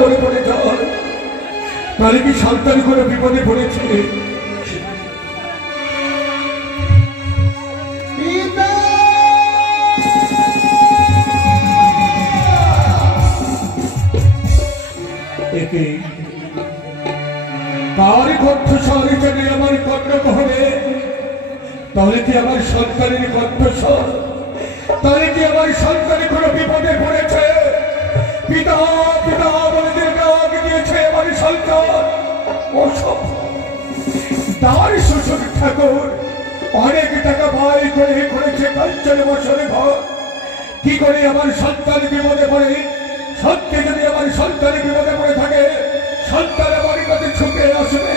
মনে পড়ে যায় তাহলে কি সন্তান করে বিপদে পড়েছে? তার কণ্ঠস্বর জেনে আমার কণ্ঠ হবে, তাহলে কি আমার সন্তানের কণ্ঠস্বর? তাহলে কি আমার সন্তানের কোনো বিপদে পড়েছে? পিতা পিতা বলে যে ডাক দিয়েছে আমার সন্তান। তার শ্বশুর ঠাকুর অনেক টাকা ব্যয় করে করেছে কাঞ্চনে বছরে ঘর। কি করে আমার সন্তান বিপদে পড়ে? সত্যি যদি আমার সন্তান বিপদে পড়ে থাকে, সন্তান আমার কাছে ছুটে আসবে।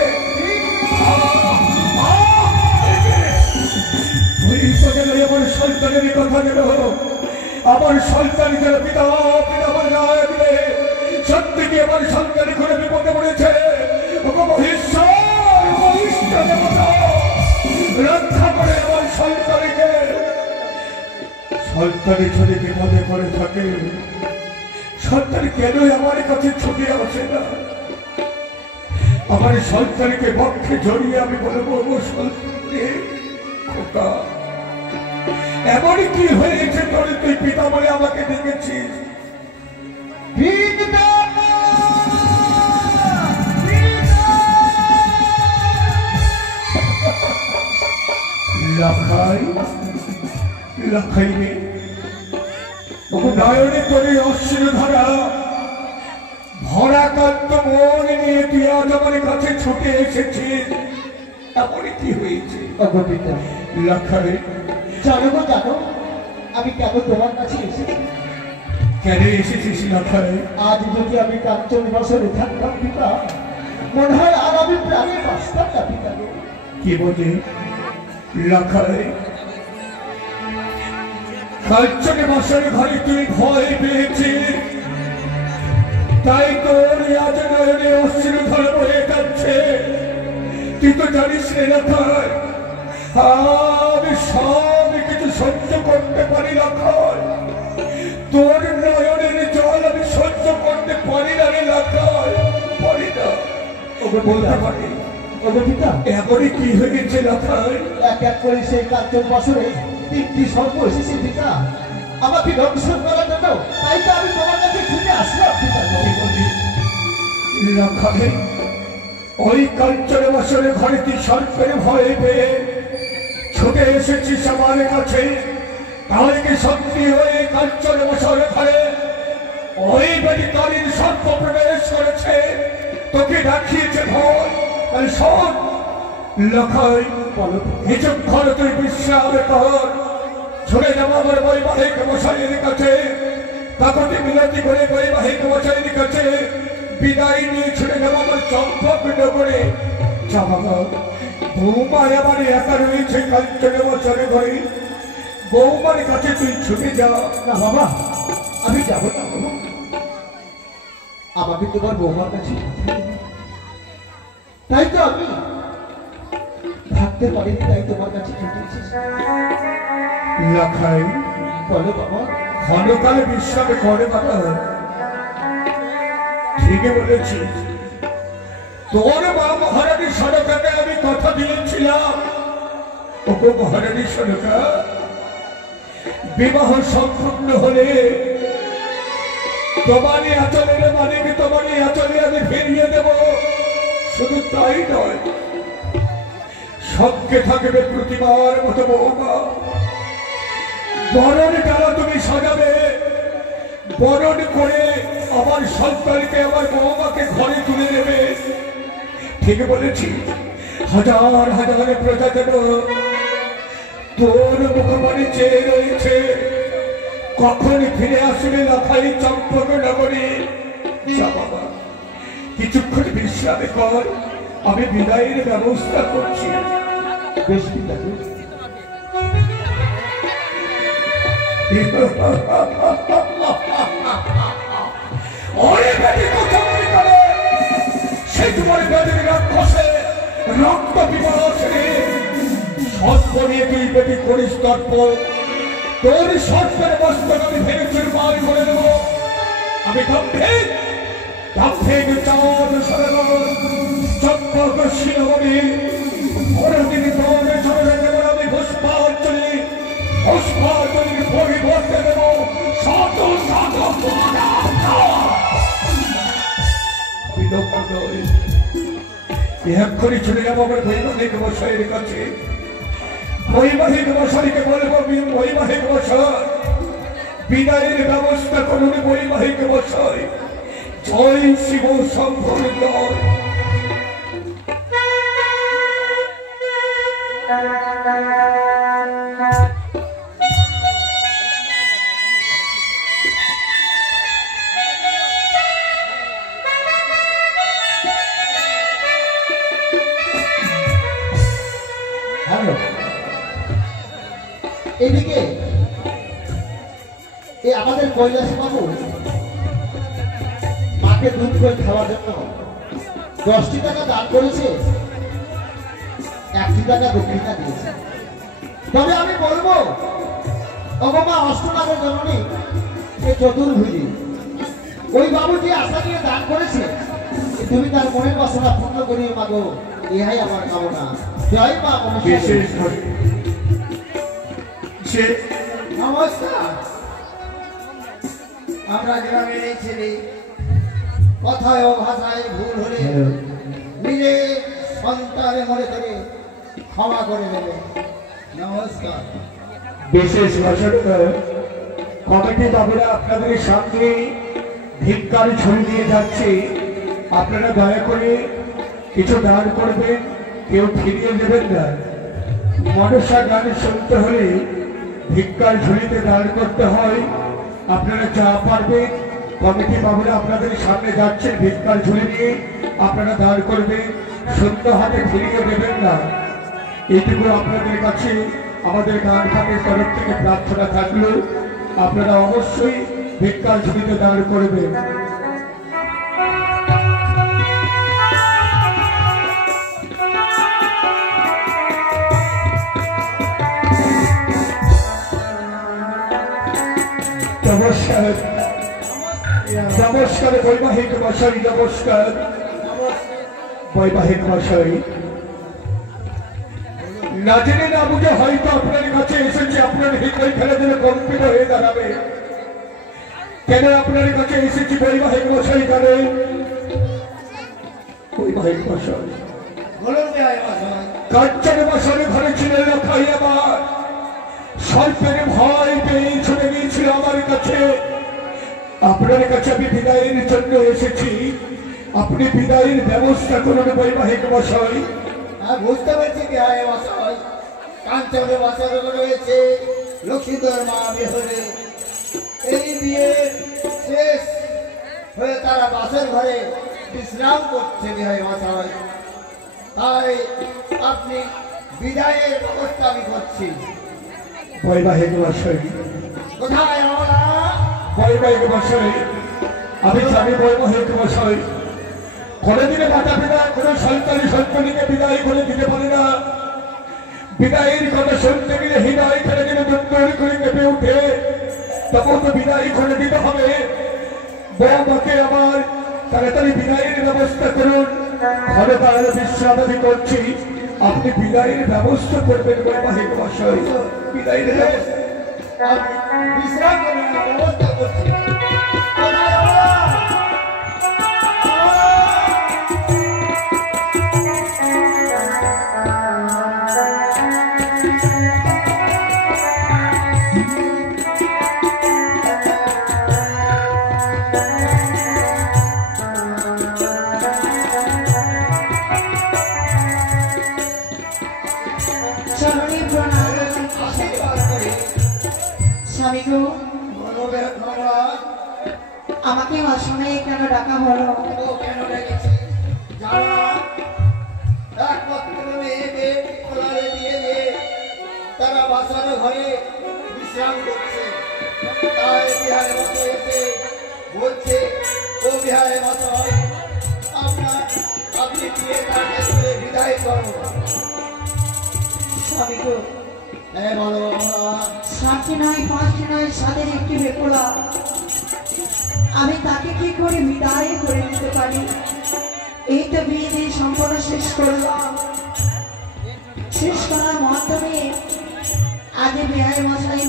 আমার সন্তানের কথা গেল, আমার সন্তান গেল পিতা পিতা বলে সত্যি কি আমার সন্তান করে বিপদে পড়েছে? রক্ষা করে আমার সন্তানকে। সন্তানের যদি বিপদে পড়ে থাকে, সন্তান কেন আমার কাছে ছুটে আসে না? আমার সন্তানকে বক্ষে জড়িয়ে আমি বলবো, খোকা এমন কি হয়েছে তোর? তুই পিতা বলে আমাকে ডেকেছিস। লাখাই লাখাই নয়নে করে অশ্রু ধারা ভরা কান্ত মন নিয়ে তুই আজ আমার কাছে ছুটে এসেছিস। এমন কি হয়েছে? লাখাই জানো গো, জানো আমি কেন তোমার কাছে এসেছি? কেন এসেছিস লাখাই? আজ যদি আমি কাঞ্চন বছরে থাকতাম পিতা, মনে হয় আর আমি প্রাণে বাঁচতাম না পিতা। কি বলে লাখাই? কাঞ্চনে বছরে ঘরে তুই ভয় পেয়েছিস, তাই তোর আজ নয়নে অশ্রু ধরে বয়ে যাচ্ছে। তুই তো জানিস রে লাখাই, আমি সব কিছু সহ্য করতে পারি লাখাই, তোর নয়নের জল আমি সহ্য করতে পারি না রে লাখাই, পারি না। বলতে পারি এমনই কি হয়েছে লাখাই? এক এক করে সেই কাঞ্চন বছরে 3টি সর্প এসেছে পিতা, আমাকে দংশন করার জন্য। তাই তো আমি তোমার কাছে ছুটে আসলাম পিতা। লাখাই ওই কাঞ্চন বছরে ঘরে তুই সর্পের ভয় পেয়ে ছুটে এসেছিস আমার কাছে, তাহলে কি সত্যি হয়ে কাঞ্চন বছরে ঘরে ওই বেদিকারীর সর্প প্রবেশ করেছে, তোকে দেখিয়েছে ভয়? তাহলে শোন লাখাই, কিছুক্ষণ তুই বিশ্রাম কর, ছুটে যাবো আমার বৈবাহিক মশাইয়ের কাছে, কাকতি মিনতি করে বৈবাহিক মশাইয়ের কাছে বিদায় নিয়ে ছুটে যাবো আমার চম্পক নগরে। যা বাবা, বৌমা আমার একা রয়েছে কাঞ্চনে বছরে ঘরে, বৌমার কাছে তুই ছুটে যা। না বাবা, আমি যাবো না বাবা, আমাকে তোমার বৌমার কাছে, তাই তো আমি থাকতে পারিনি, তাই তোমার কাছে ছুটে এসেছি। লাখাই বলো বাবা। ক্ষণকালে বিশ্রাম করে বাবা, ঠিকই বলেছিস। তোর মা মহারানী সরকারকে আমি কথা দিয়েছিলাম, ওকে মহারানী সরকার বিবাহ সম্পূর্ণ হলে তোমারই আচলের মালিক তোমারই আচলে আমি ফিরিয়ে দেব। শুধু তাই নয়, সঙ্গে থাকবে প্রতিমার মতো বৌমা। বরণ ডালা তুমি সাজাবে, বরণ করে আমার সন্তানকে আমার বৌমাকে ঘরে তুলে নেবে। ঠিক বলেছি, হাজার হাজার প্রজাজন তোর মুখবাণী চেয়ে রয়েছে, কখন ফিরে আসবে লাখাই চম্পক নগরী। যা বাবা, কিছুক্ষণ বিশ্রাম কর, আমি বিদায়ের ব্যবস্থা করছি। বেশ পিতা। সেই তোমার বেদের রাক্ষসে রক্ত পিপাসে সর্প নিয়ে তুই বেটি করিস তর্প, তোর সর্পের মস্তক আমি ভেঙে চুরমার করে দেবো। আমি গম্ভীর পুষ্পাঞ্জলির পরিবর্তে দেব শত শত বিলম্ব নয়, এক্ষুনি চলে যাবো আমার বৈবাহিক মশাইয়ের কাছে। বৈবাহিক মশাইকে বলবো, বৈবাহিক মশাই বিদায়ের ব্যবস্থা করুন। বৈবাহিক মশাই, জয় শিব শম্ভুর জয়। এদিকে আমাদের কৈলাসী বাবু মাকে দুধ করে খাওয়ার জন্য 10টি টাকা দান করেছে, 1টি টাকা দক্ষিণা দিয়েছে। তবে আমি বলবো, অগমা অষ্টনাগের জননী এই চতুর্ভুজী ওই বাবু যে আশা নিয়ে দান করেছে, তুমি তার মনের বাসনা পূর্ণ করিয়ে মাগো, ইহাই আমার কামনা। জয় মা মনসা। নমস্কার। আমরা গ্রামের এই ছেলে কথায় ও ভাষায় ভুল হলে নিজে সন্তানে মনে করে ক্ষমা করে দেবে। নমস্কার। বিশেষ ভাষণে কমিটি বাবুরা আপনাদের সামনে ভিক্ষার ঝুড়ি দিয়ে যাচ্ছে। আপনারা দয়া করে কিছু দান করবেন, কেউ ফিরিয়ে দেবেন না। মনসা গান শুনতে হলে ভিক্ষার ঝুড়িতে দান করতে হয়। আপনারা যা পারবেন, কমিটি বাবুরা আপনাদের সামনে যাচ্ছেন ভিক্ষার ঝুড়ি নিয়ে, আপনারা দান করবেন, শূন্য হাতে ফিরিয়ে দেবেন না। এইটুকু আপনাদের কাছে আমাদের গান ভাগের তরফ থেকে প্রার্থনা থাকলো, আপনারা অবশ্যই ভিক্ষার ঝুড়িতে দান করবেন। নমস্কার, নমস্কার বৈবাহিক মশাই, নমস্কার বৈবাহিক মশাই। না জেনে না বুঝে হয়তো আপনার কাছে এসেছে, আপনার হৃদয় ফেলে দিলে কম্পিত হয়ে দাঁড়াবে। কেন আপনার কাছে এসেছি বৈবাহিক মশাই জানেন? বৈবাহিক মশাই কাঞ্চন মশাই ঘরে ছিলেন না, খাই আবার সর্পের ভয় পেয়ে ছুটে গিয়েছিল আমার কাছে। আপনার কাছে আমি বিদায়ের জন্য এসেছি, আপনি বিদায়ের ব্যবস্থা করুন বৈবাহিক মশাই। বুঝতে পারছি বিহারে মশাই, কাঞ্চনে বছর রয়েছে লক্ষ্মীধর মা বিহরে। এই বিয়ে শেষ হয়ে তারা বাসের ঘরে বিশ্রাম করছে বিহারে মশাই। তাই আপনি বিদায়ের ব্যবস্থা আমি করছি। বৈবাহিক মশাই, কোথায় আমরা? বৈবাহিক মশাই, আমি জানি বৈবাহিক মশাই কোনদিনে মাতা পিতা কোনো সন্তানী সন্তানীকে বিদায় করে দিতে পারে না। বিদায়ের কথা শুনতে গেলে হৃদয় ফেলে গেলে দুর্দর করে কেঁপে উঠে, তখন তো বিদায় করে দিতে হবে। বৌমাকে আমার তাড়াতাড়ি বিদায়ের ব্যবস্থা করুন। ঘরে তারা বিশ্রাম আমি করছি, আপনি বিদায়ের ব্যবস্থা করবেন বৈবাহিক মশাই। বিদায়ের ব্যবস্থা বিশ্রাম করার ব্যবস্থা করছি। কোথায় আমরা? আমাকে অসময়ে কেন ডাকা হলো? কেন ডেকেছি জানো? একমাত্র মেয়েকে খোলারে দিয়ে দিয়ে তারা বাসার ঘরে বিশ্রাম করছে। তাই বিহারে মতো এসে বলছে, ও বিহারে মতো আপনি দিয়ে তার কাছে বিদায় করো। স্বামী গো, হ্যাঁ বলো। সাথী নয়, পাঁচটি নয়, সাদের একটি বেকুলা, আমি তাকে কি করে বিদায় করে দিতে পারি? এই তো বিয়ে দিয়ে সম্পূর্ণ শেষ করলাম। শেষ করার মাধ্যমে আজ বিহার মশাই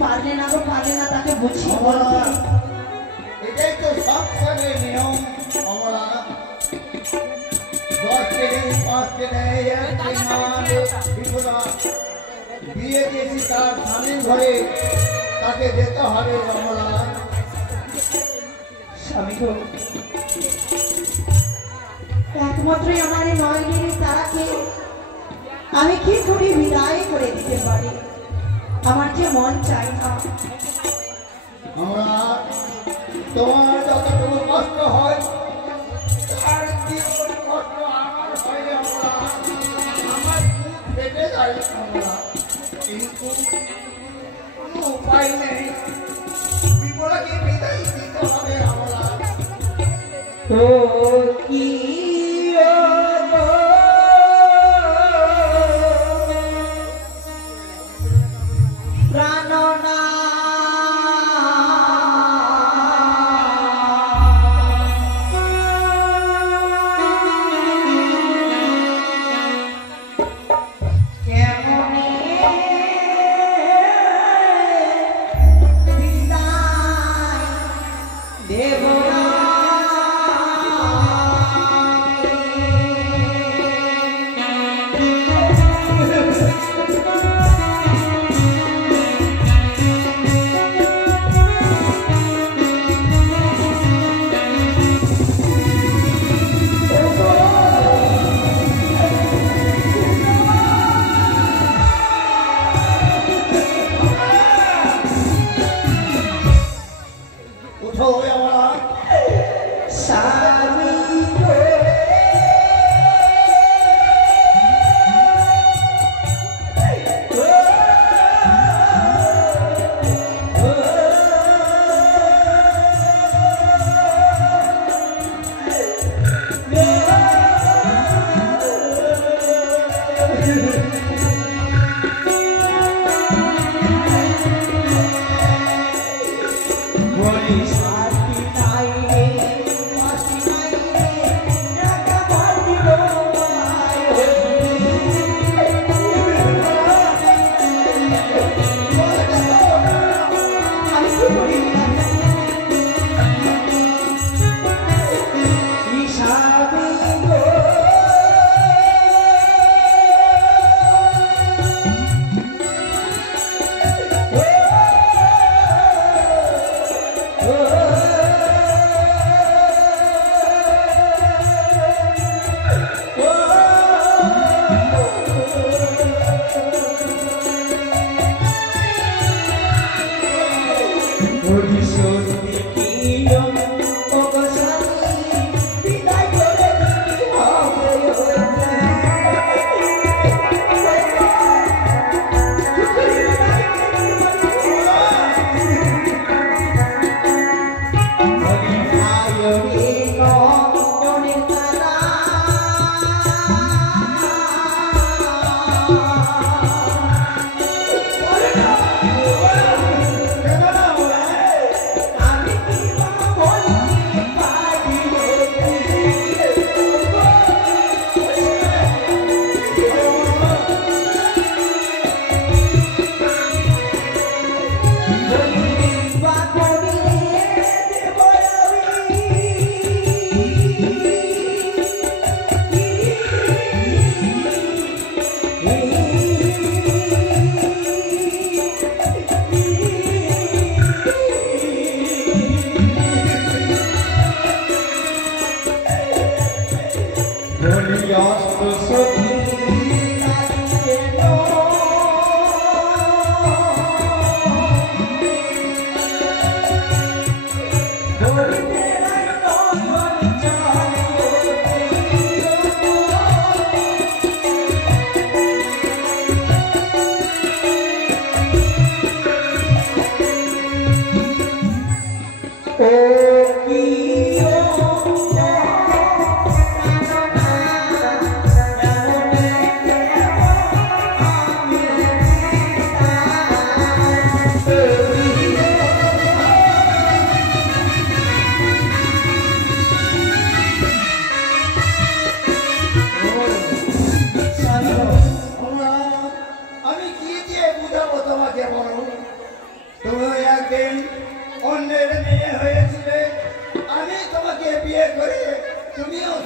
পারলে না গো পারলে না তাকে বুঝিয়ে অমলা বলবে। এটাই তো সংসারের নিয়ম অমলা। 10 দিন 5 দিনে একদিন আমাদের বিপুলা বিয়ে দিয়েছি তার স্বামীর ঘরে, তাকে যেতে হবে অমলা। স্বামী গো, একমাত্রই আমার এই নয়নের তারাকে আমি কি করে বিদায় করে দিতে পারি? আমার যে মন চাই না। আমরা তোমার যতটুকু কষ্ট হয় তার দ্বিগুণ কষ্ট আমার হয় আমরা। আমার বুক ফেটে যায় আমরা, কিন্তু কোনো উপায় নেই, বিপুলাকে বিদায় দিতে হবে আমরা। ও কি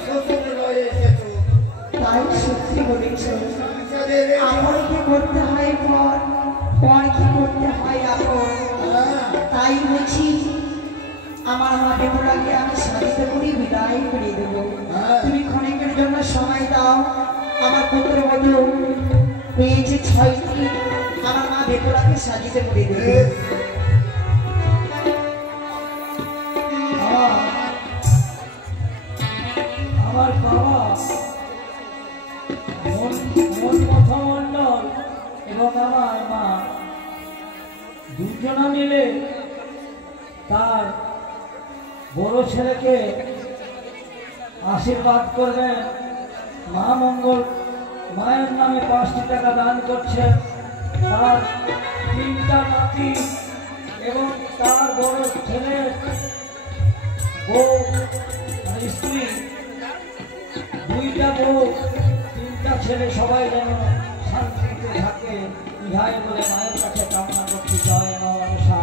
শ্বশুরালয়ে এসেছো। তাই সত্যি বলেছ, সংসারের এই আপন কি করতে হয় পর, পর কি করতে হয় আপন। তাই বলছি আমার মা বেগুলাকে আমি সাজিতে করে বিদায় করে দেবো। তুমি ক্ষণিকের জন্য সময় দাও। আমার পুত্রবধূ পেয়েছে 6টি, আমার মা বেগুলাকে সাজিতে করে দেবে। আমার বাবা মনমথা মণ্ডল এবং আমার মা দুজনা মিলে তার বড় ছেলেকে আশীর্বাদ করবেন। মা মঙ্গল মায়ের নামে 5টি টাকা দান করছেন। তার 3টা নাতি এবং তার বড় ছেলের বউ আর স্ত্রী, 2টা বউ, 3টা ছেলে সবাই যেন শান্তিতে থাকে, ইহাই বলে মায়ের কাছে কামনা করতে জয় মা মনসা।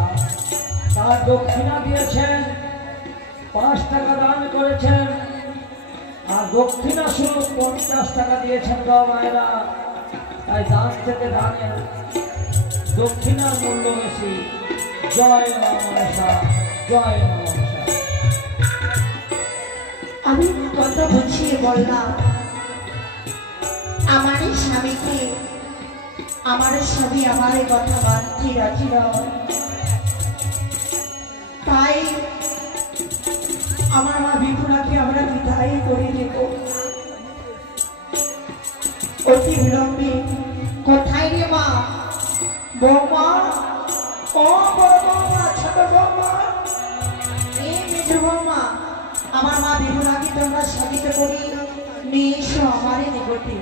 তার দক্ষিণা দিয়েছেন, 5 টাকা দান করেছেন, আর দক্ষিণা স্বরূপ 50 টাকা দিয়েছেন গো মায়েরা। তাই দান থেকে দানের দক্ষিণার মূল্য বেশি। জয় মা মনসা, জয় মা মনসা। আমি কত বুঝিয়ে বললাম আমার এই স্বামীকে, আমার স্বামী আমার এই কথা মানতে রাজি নয়। তাই আমার মা বিপুলাকে আমরা বিদায় করে দেব অতি বিলম্বে। কোথায় রে মা? বৌমা, ও বড় বৌমা, ছোট বৌমা, এই মেজ বৌমা, আমার মা বিপুলাকে তোমরা সাজিতে করি নিয়ে এসো আমারে নিকটে।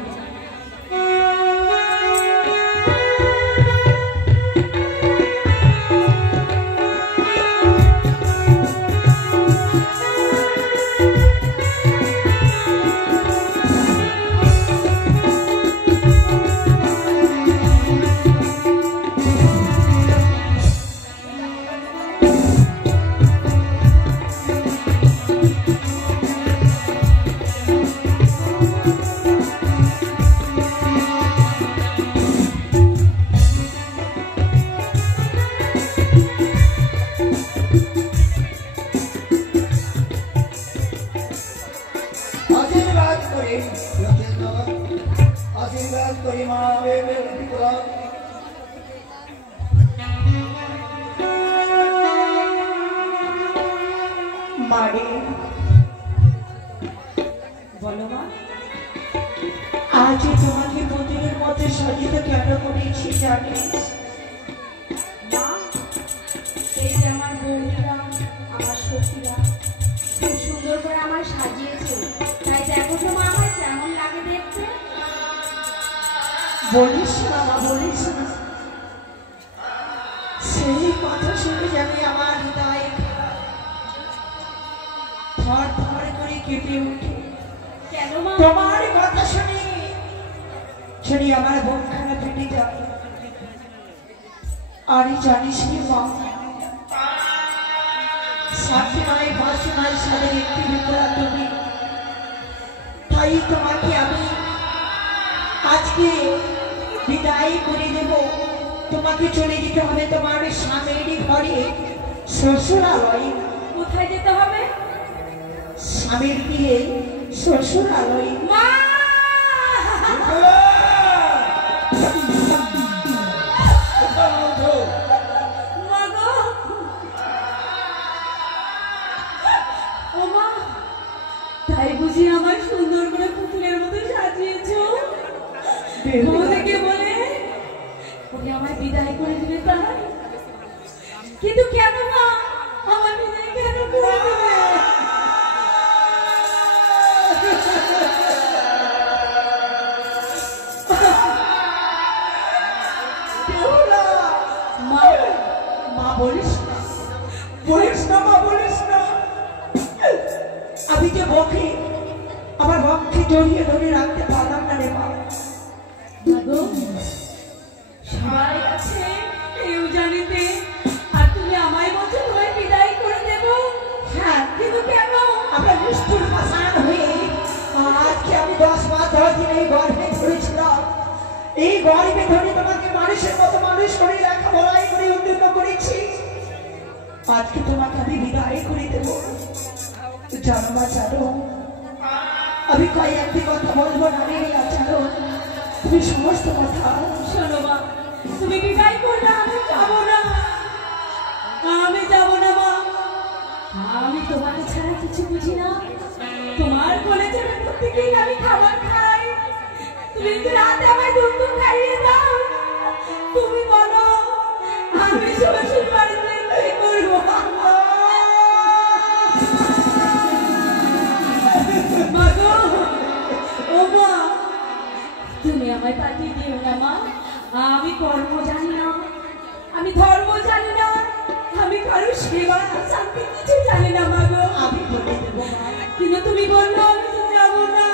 আশীর্বাদ করি মা বিপুলা। মারে বলো মা, আজ তোমাকে প্রতিদিনের মধ্যে সাজিতে কেন করেছি জানিস? মা, এই যে আমার বৌদিরা, আমার সখীরা খুব সুন্দর করে আমার সাজিয়েছে। তাই দেখো তো মা আমার কেমন লাগে দেখতে। বলিস না মা, বলিস না। সেই কথা শুনে জানি আমার হৃদয় থর থর করে কেঁপে উঠে। কেন মা? তোমার কথা শুনি শুনি আমার বুকখানা ফেটে যায়। আরে জানিস কি মা, 7 নয় 5 নয় সালের একটি বিপুলা তুমি। তাই তোমাকে আমি আজকে বিদায় করে দেব। তোমাকে চলে যেতে হবে তোমার স্বামীর ঘরে, শ্বশুরালয়। কোথায় যেতে হবে? স্বামীর বিয়ে, শ্বশুরালয়। মা, মা গো, ও মা, তাই বুঝি আমার সুন্দর করে পুতুলের মতো সাজিয়েছো? বৌদিকে বলে ওকে আমার বিদায় করে দিবে তাই? কিন্তু কেন মা, আমার বিদায় কেন করে দিবে? মা, মা বলিস না, বলিস না মা, বলিস না। আমি যে বকে আমার বক্ষে জড়িয়ে ধরে রাখতে পারলাম না রে মা। গো, সবাই আছে কেউ জানিতে, আর তুমি আমায় বলছো তোমায় বিদায় করে দেব? হ্যাঁ, কিন্তু কেন? আমরা নিষ্ঠুর পাষাণ হয়ে সারাদিন এই গর্ভে ধরেছিলাম, এই গর্ভে ধরে তোমাকে মানুষের মতো মানুষ করে লেখাপড়াই করে উদ্যম করেছি। আজকে তোমাকে আমি বিদায় করে দেব। জানো মা, জানো আমি কয়েকটি কথা বলবো না রে আচারো, তুমি সমস্ত কথা শোনো মা, তুমি বিদায় করলে আমি যাবো না, আমি যাবো না মা। আমি তোমাকে ছাড়া কিছু বুঝি না। তোমার কোলে চেপে প্রত্যেকদিন আমি খাবার খাই, তুমি একটু রাতে আমায় দুধ খাইয়ে দাও। তুমি বলো আমি শ্বশুর বাড়িতে কি করবো? মা গো, ও মা, তুমি আমায় পাঠিয়ে দিও না মা। আমি কর্ম জানি না, আমি ধর্ম জানি না, আমি কারো সেবা শান্তি কিছু জানি না মা গো। আমি বলে দেবো মা। কিন্তু তুমি বললো আমি তো যাবো না,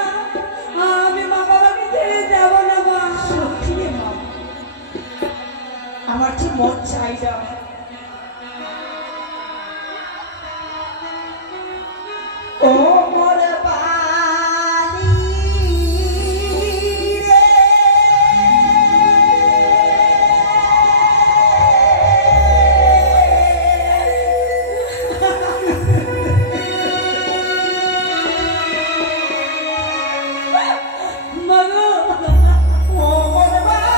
আমি মা বাবাকে ছেড়ে যাবো না মা। সত্যি রে মা, আমার যে মন চাই না। ও মোর বাণী রে, মা গো, ও মোর বাণী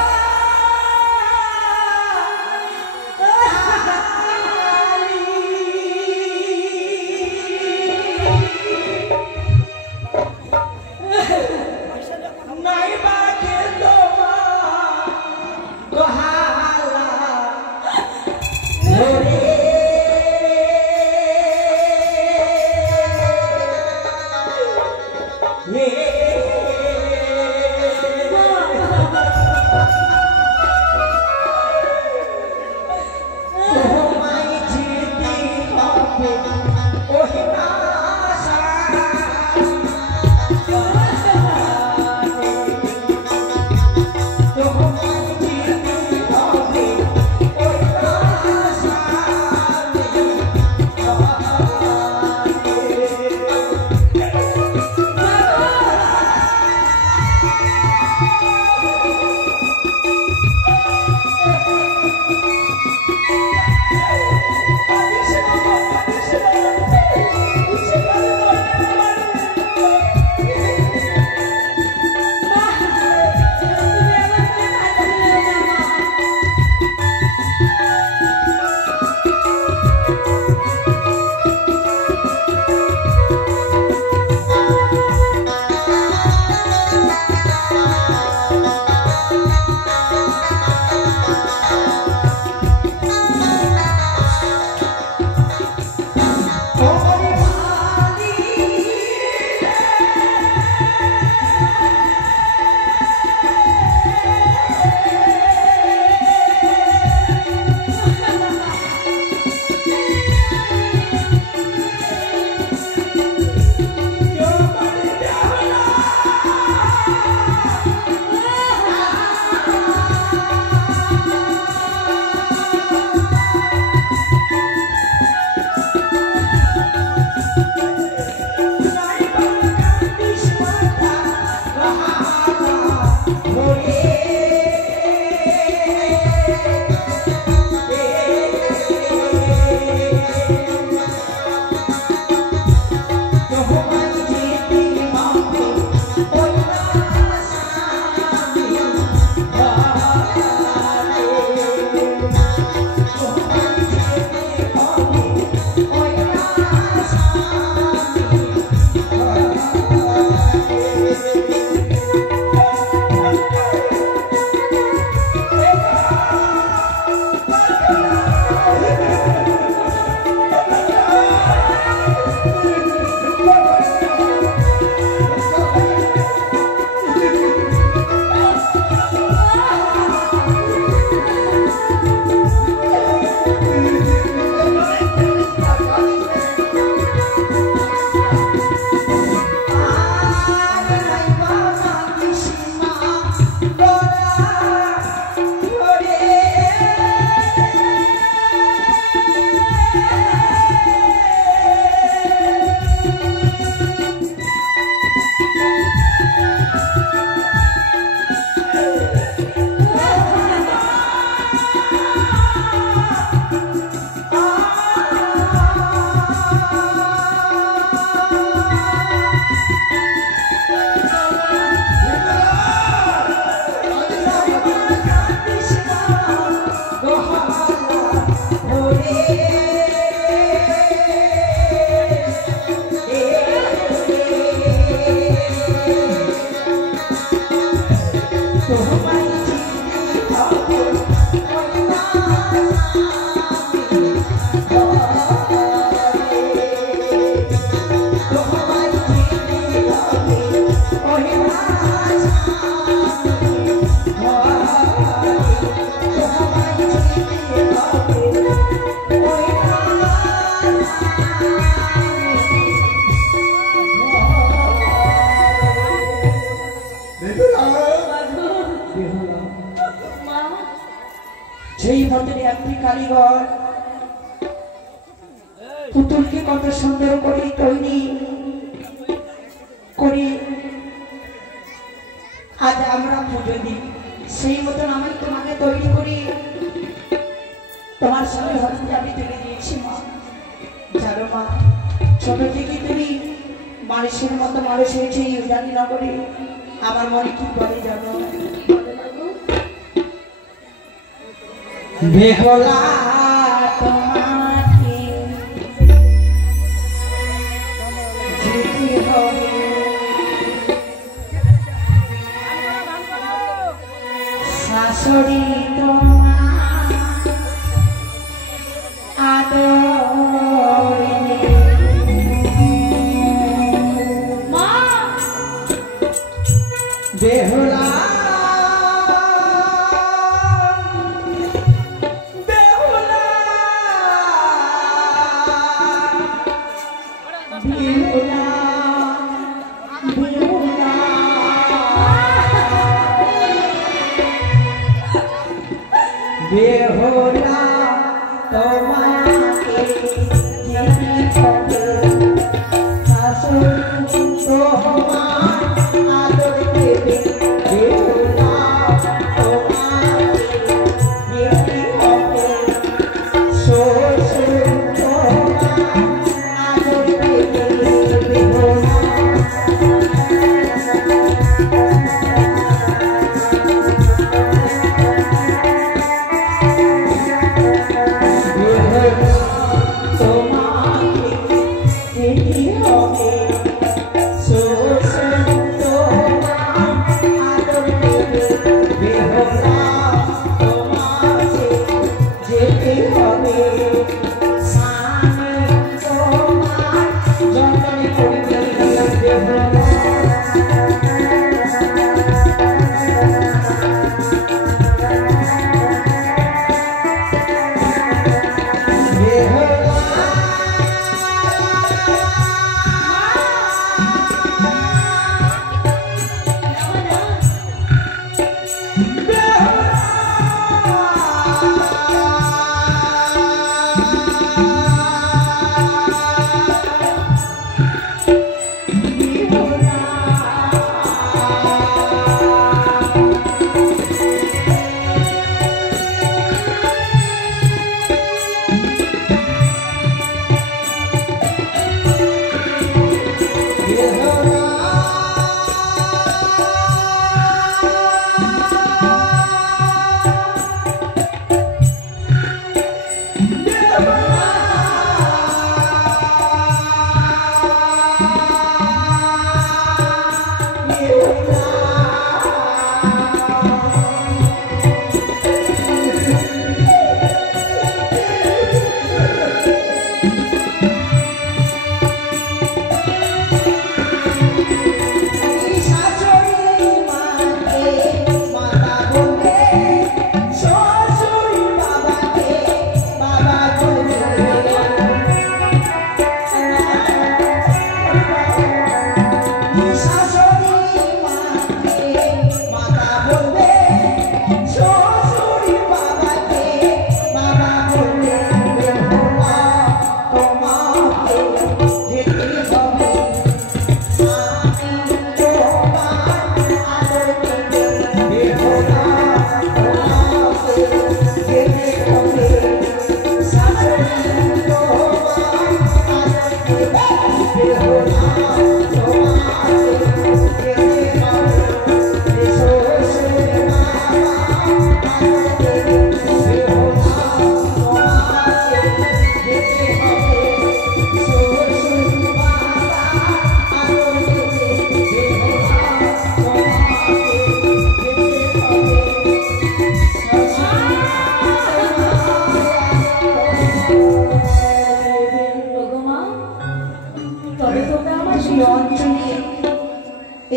কারিগর পুতুলকে কত সুন্দর করে তৈরি করি আজ আমরা পুজো দিই, সেই মতন আমি তোমাকে তৈরি করি তোমার সঙ্গে হস্তে আমি তুলে দিয়েছি মা। জানো মা, ছোট থেকে তুমি মানুষের মতো মানুষ হয়েছে জানি না করে আমার মনে কি বলে জানো? বেহলা তোমাকে যেতে হবে, শাশুড়ি তোমার আদরে মা বেহুলা বেহুলা তোমাকে যেতে হবে, শাশুড়ি তোমার আদর দেবে। বেহুলা তোমাকে যেতে হবে, শ্বশুর তোমার আদর দেবে। বেহুলা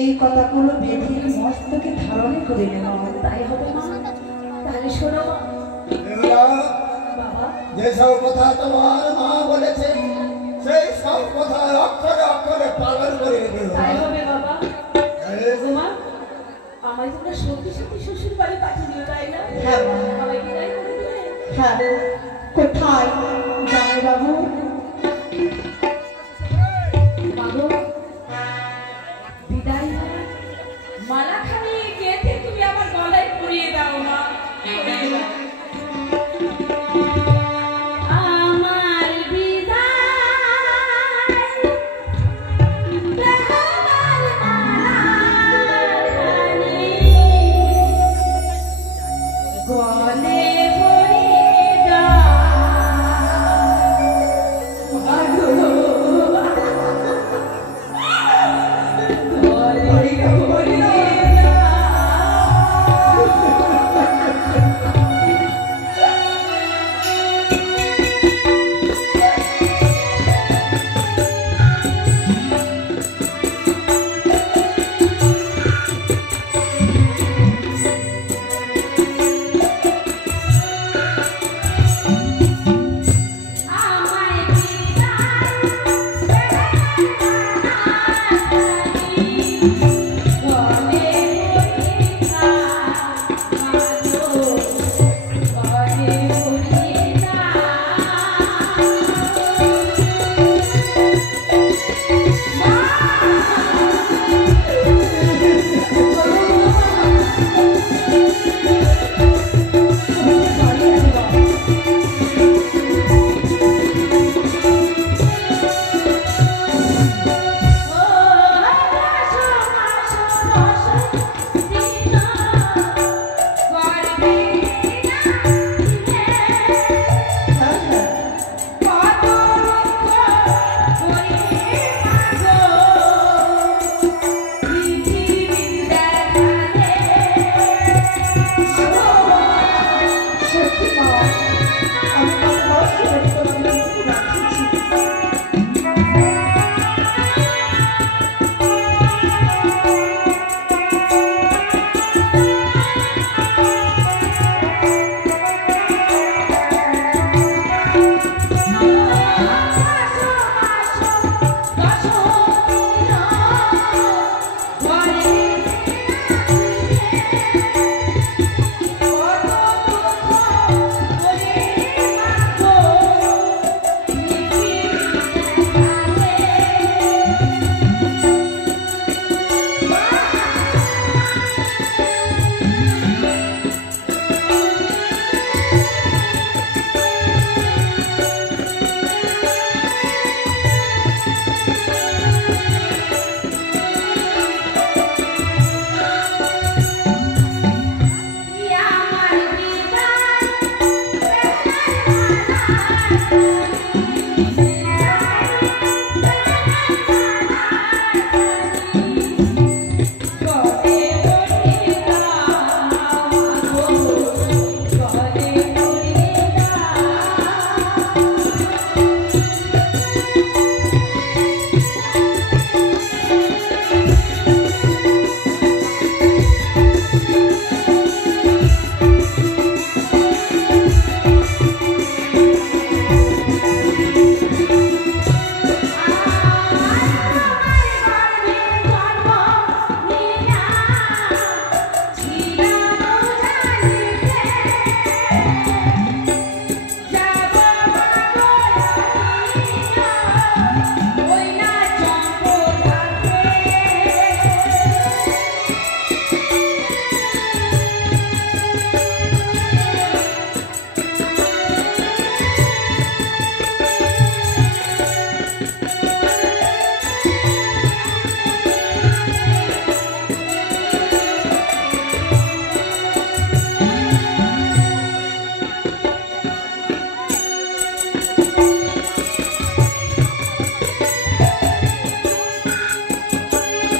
এই কথাগুলো বেঁধে মস্তকে ধারণ করে নেওয়া তাই হবে না? তাহলে শোনো মা। বাবা যেসব কথা তোমার মা বলেছে সেই সব কথা অক্ষরে অক্ষরে পালন করে তাই হবে বাবা। মা আমায় তোমরা সত্যি সত্যি শ্বশুর বাড়ি পাঠিয়ে দিও তাই না? হ্যাঁ আমায় বিদায় করে দিলে? হ্যাঁ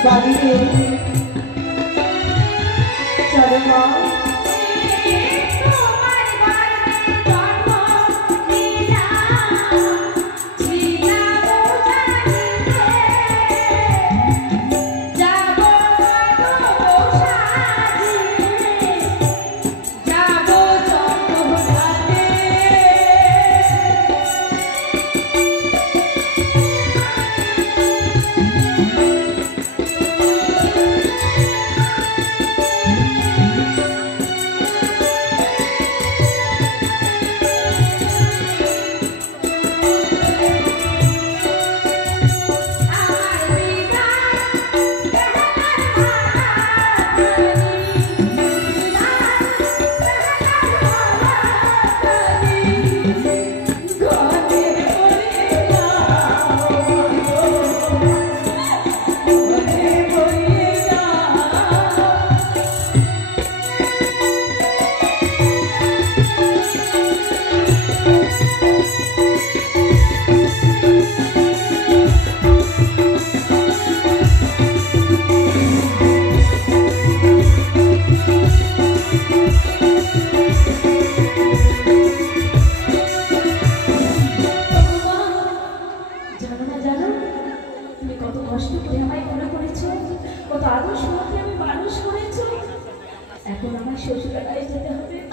বাড়িতে চলো মা।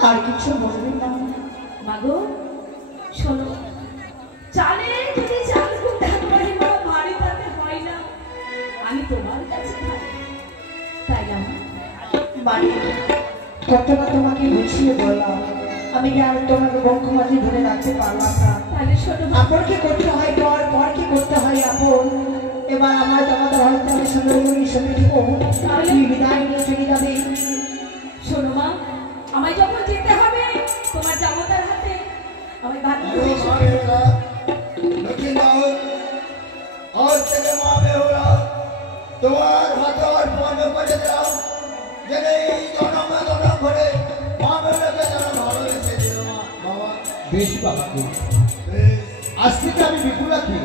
আর কিছু বলবেন না মাগো? শোনো, চালে যদি চাল খুঁজতে পারি মা, ভারী তাতে হয় না। আমি তোমার কাছে থাকি, তাই না বাড়ি কতটা তোমাকে বুঝিয়ে বললাম, আমি কি আর তোমাকে বক্ষমাঝি ধরে রাখতে পারলাম না? তাহলে শোনো, আপনকে করতে হয় পর, পরকে করতে হয় আপন। এবার আমার জামাতা হয়তো আমি সুন্দরী সঙ্গে দিব, তুমি বিদায় নিয়ে চলে যাবে। শোনো মা, আমায় যখন যেতে হবে তোমার জামাতার হাতে আমি ভালো করে তোমার হাতে আর মনে করে দাও যে এই জনম জনম ভরে মা মেয়েকে যেন ভালোবেসে দিল বাবা। বেশ বাবা, আজ থেকে আমি বিপুলাকে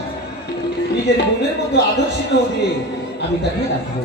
নিজের বোনের মতো আদর্শিত দিয়ে আমি তাকে রাখবো।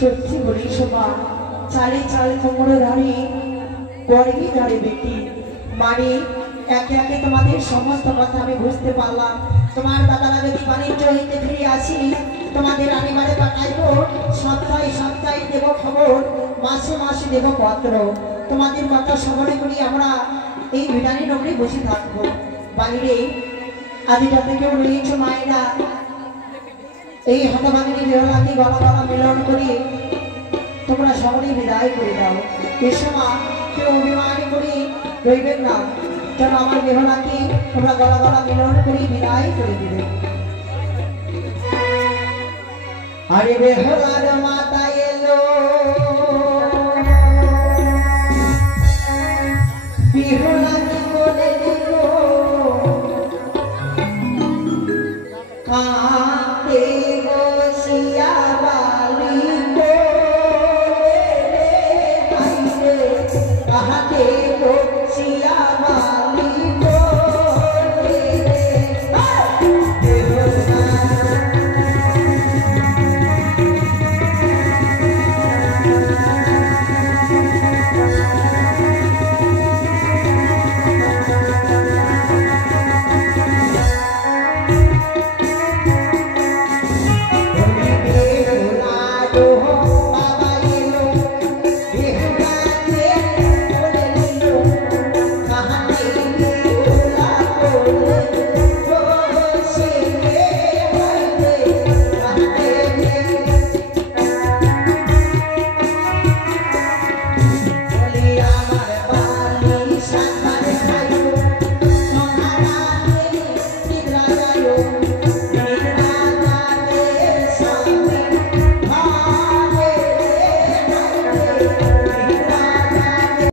সত্যি বলি শোভা, চালে চাল কোমরে দাঁড়িয়ে গর্বে দাঁড়িয়ে বেটি মানে একে একে তোমাদের সমস্ত কথা আমি বুঝতে পারলাম। তোমার দাদারা যদি বাণিজ্য হইতে ফিরে আসি, তোমাদের আনিবারে পাঠাইব, সপ্তাহে সপ্তাহে দেব খবর, মাসে মাসে দেব পত্র। তোমাদের কথা স্মরণে করি আমরা এই বিধানী নগরে বসে থাকবো। বাইরে আদিটা থেকে রয়েছে মায়েরা, এই হতভাগিনী বেহলাকে গলা গলা মিলন করে তোমরা সকলেই বিদায় করে দাও। এ সময় কেউ অভিমান করে রইবেন না, যেন আমার বেহলাকে তোমরা গলা গলা মিলন করে বিদায় করে দিবে। আরে বেহলার মা